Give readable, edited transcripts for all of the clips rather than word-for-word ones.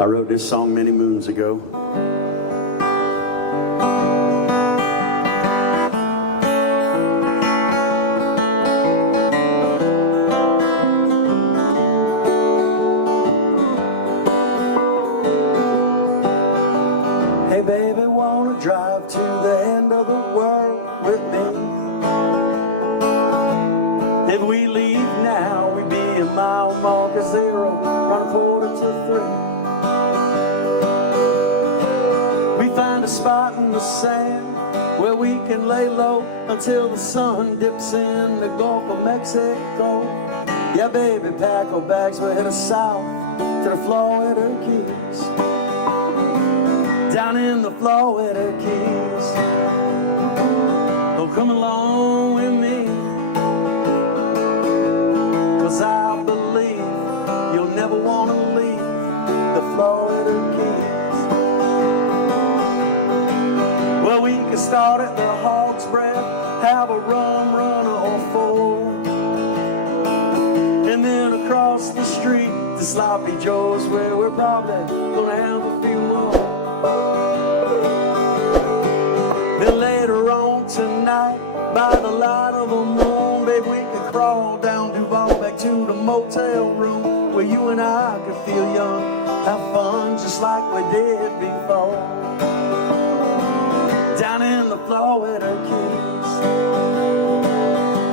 I wrote this song many moons ago. Hey baby, wanna drive to the end of the world with me? If we leave now, we be a mile mark of 0, run a quarter to 3. We find a spot in the sand where we can lay low until the sun dips in the Gulf of Mexico. Yeah baby, pack our bags, we'll head south to the Florida Keys. Down in the Florida Keys. Oh, come along with me, 'cause I believe you'll never want to leave the Florida Keys. Well, we can start at the Hog's Breath, have a rum runner or 4, and then across the street to Sloppy Joe's, where we're probably gonna have a few more. Then later on tonight, by the light of the moon, babe, we could crawl down Duval back to the motel room where you and I could feel young, have fun just like we did before. Down in the Florida Keys.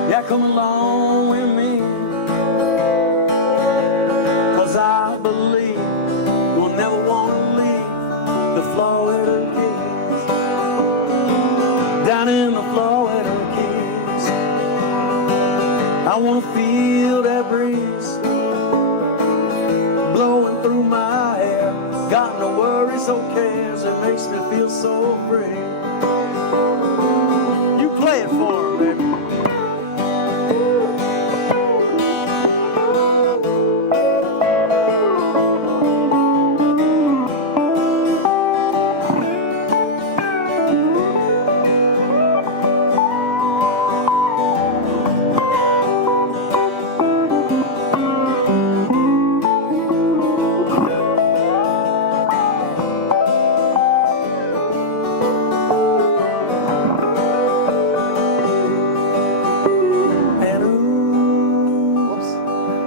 Yeah, come along with me, 'cause I believe we'll never want to leave the Florida Keys. Down in the Florida Keys. I wanna feel that breeze blowing through my hair. Got no worries or cares, it makes me feel so free. You play it for me, baby.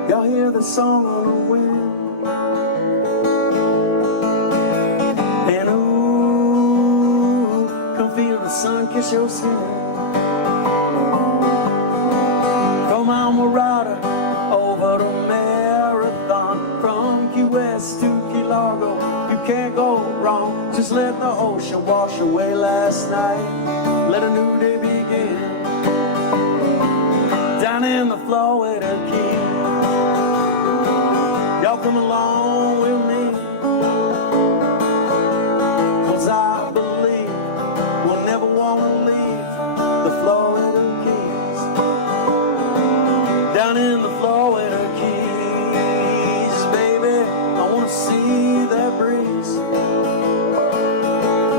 Y'all hear the song on the wind, and ooh, come feel the sun kiss your skin. Come on, Marauder, over the marathon, from Key West to Key Largo, you can't go wrong. Just let the ocean wash away last night, let a new day begin. Down in the Florida Keys. Y'all come along with me, 'cause I believe we'll never want to leave the Florida Keys. Down in the Florida Keys, baby, I want to see that breeze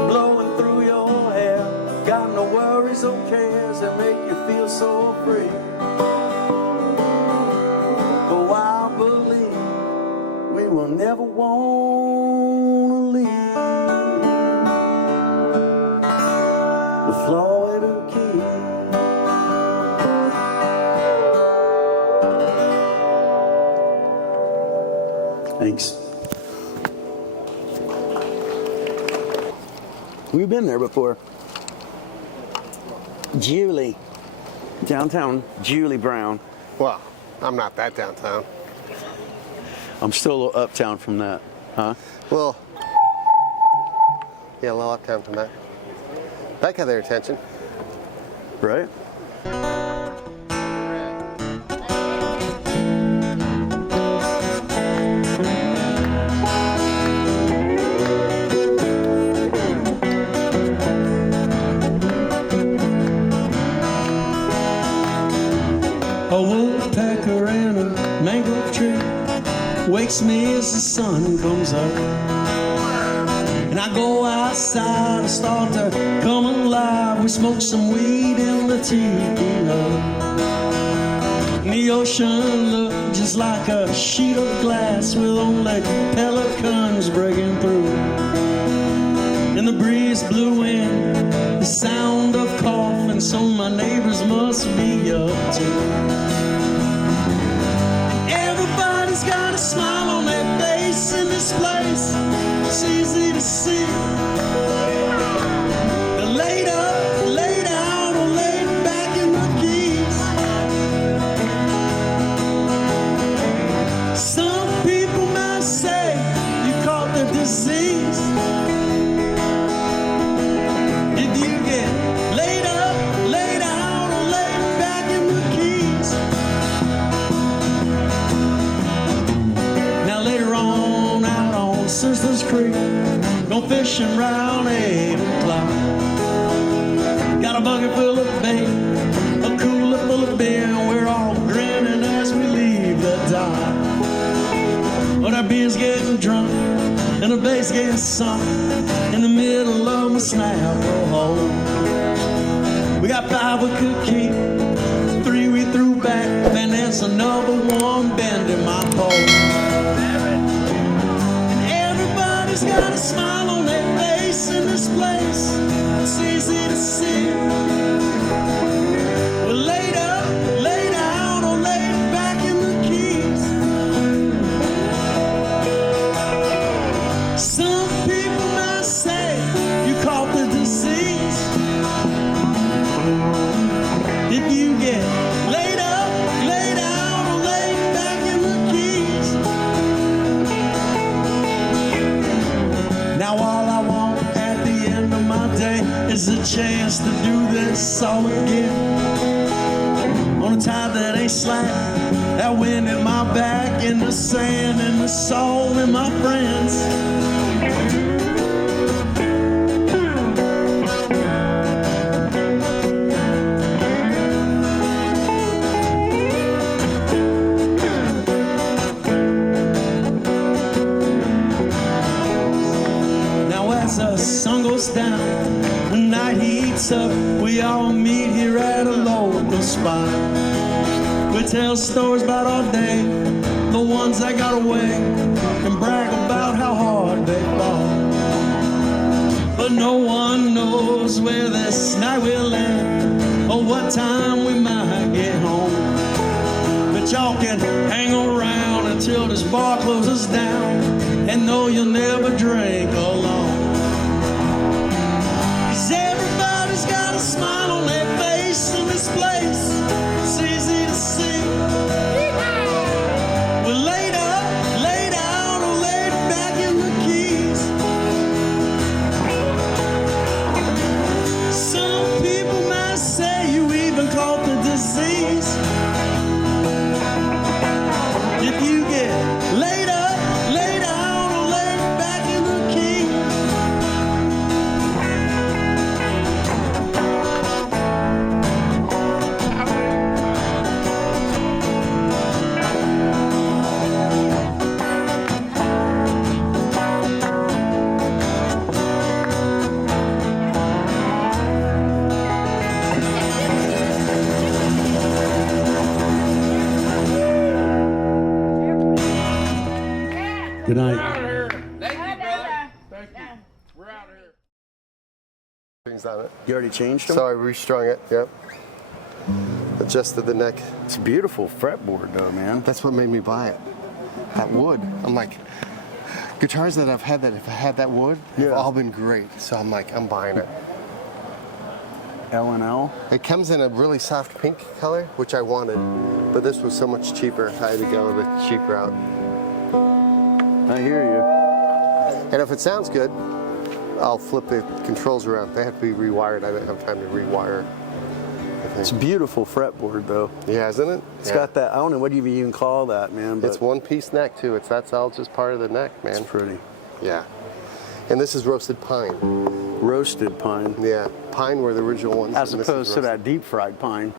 blowing through your hair. Got no worries or cares that make you feel so free. Oh, I believe we will never want to leave the Florida Keys. Thanks. We've been there before. Julie. Downtown Julie Brown. Well, I'm not that downtown. I'm still a little uptown from that, huh? Well, yeah, a little uptown from that. That got their attention. Right? A woodpecker and a mangrove tree wakes me as the sun comes up, and I go outside and start to come alive. We smoke some weed in the teepee hut. And the ocean looked just like a sheet of glass with only pelicans breaking through. And the breeze blew in the sound of coughing, so my neighbors must be up too. Everybody's got a smile on their face in this place. It's easy to see. They're laid up, laid out, or laid back in the keys. Some people might say you caught the disease if you get laid up, laid out, or laid back in the keys. Now later on, out on Sisters Creek, go fishing round 8 o'clock. Got a bucket full of bait, a cooler full of beer, and we're all grinning as we leave the dock. But our beer's getting drunk, and the bass getting sunk in the middle of my snap hole. We got 5 we could keep, 3 we threw back, and there's another one bending my pole. And everybody's got a smile on their face in this place. It's easy to see. We're laid up, laid out, or laid back in the keys. Some people might say you caught the disease if you get laid up, laid out, or laid back in the keys. Now all I want at the end of my day is a chance to do this all again. On a tide that ain't slack, that wind in my back, in the sand, and the soul in my friends. Now as the sun goes down, the night heats up, we all meet here at a local spot. We tell stories about our day, the ones that got away, and brag about how hard they fought. But no one knows where this night will end, or what time we might get home. But y'all can hang around until this bar closes down, and know you'll never drink alone. 'Cause everybody's got a smile on their face in this place. It's easy to see. We're laid up, laid out, or laid back in the keys. Some people might say you even caught the disease if you get laid up, laid out, or laid back in the keys. Good night. Thank you, brother. Thank you. We're out of here. Things on it. You already changed them? So I restrung it, yep. Adjusted the neck. It's a beautiful fretboard though, man. That's what made me buy it. That wood. I'm like, guitars that I've had that, if I had that wood, have Yeah. all been great. So I'm like, I'm buying it. L&L. It comes in a really soft pink color, which I wanted, but this was so much cheaper. I had to go the cheap route. I hear you. And if it sounds good, I'll flip the controls around. They have to be rewired. I didn't have time to rewire. It's a beautiful fretboard though. Yeah, isn't it? It's got that, I don't know what you even call that, man. But It's one-piece neck too. That's all just part of the neck, man. it's pretty. Yeah. And this is roasted pine. Roasted pine. Yeah, pine were the original ones. As and this is opposed to roasted. that deep fried pine.